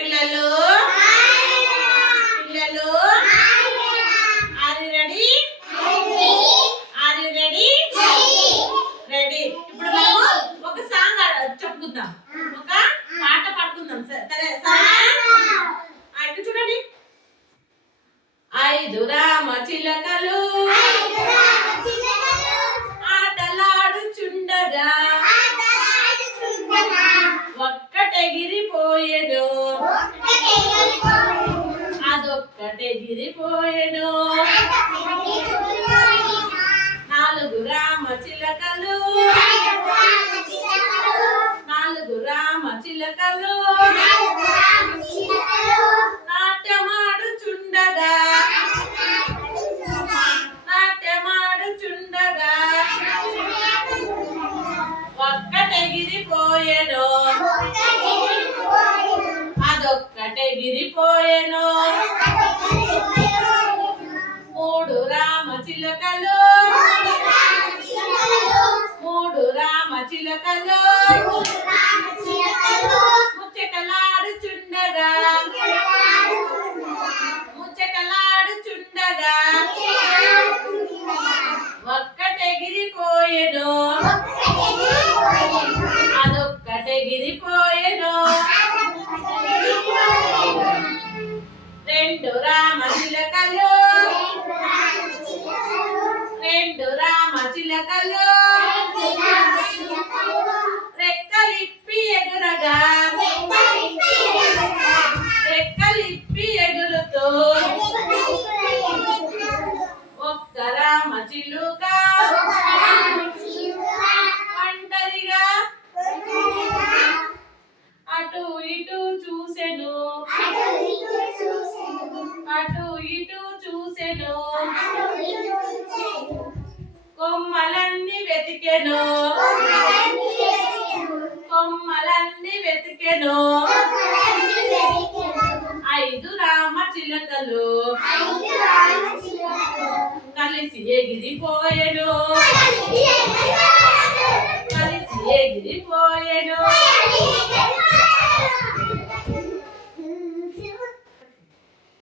పిల్లలు పిల్లలు are you ready? Are you ready? Ready. ఇప్పుడు మనము ఒక సాంగ్ చెప్పుకుందాం, ఒక పాట పాడుకుందాం. సరే అయితే చూడండి. ఐదు రామ చిలకలు ఆటలాడుచుండగా ఒక్కటెగిరిపోయెను, అదొక్కటెగిరిపోయెను. నాలుగు రామ చిలకలు నాలుగు రామ చిలకలు నాట్యమాడుచుండగా నాట్యమాడుచుండగా ఒక్కటెగిరిపోయెను, అదొక్కటెగిరిపోయెను. మూడు రామ చిలకలు మూడు రామ చిలకలు ముచ్చటలాడుచుండగా ముచ్చటలాడుచుండగా ఒక్కటెగిరిపోయెను, అదొక్కటెగిరిపోయెను. రెండు రామ చిలకలు రెండు రామ చిలకలు రెక్కలిప్పి ఎగురగా రెక్కలిప్పి ఎగురుతూ ఒక్క రామ చిలుక ఒంటరిగా అటు ఇటు చూసెను అటు ఇటు చూసెను. కొమ్మలన్నీ వెతికెను కొమ్మలన్నీ వెతికెను. ఐదు రామ చిలకలు కలిసి ఎగిరిపోయెను.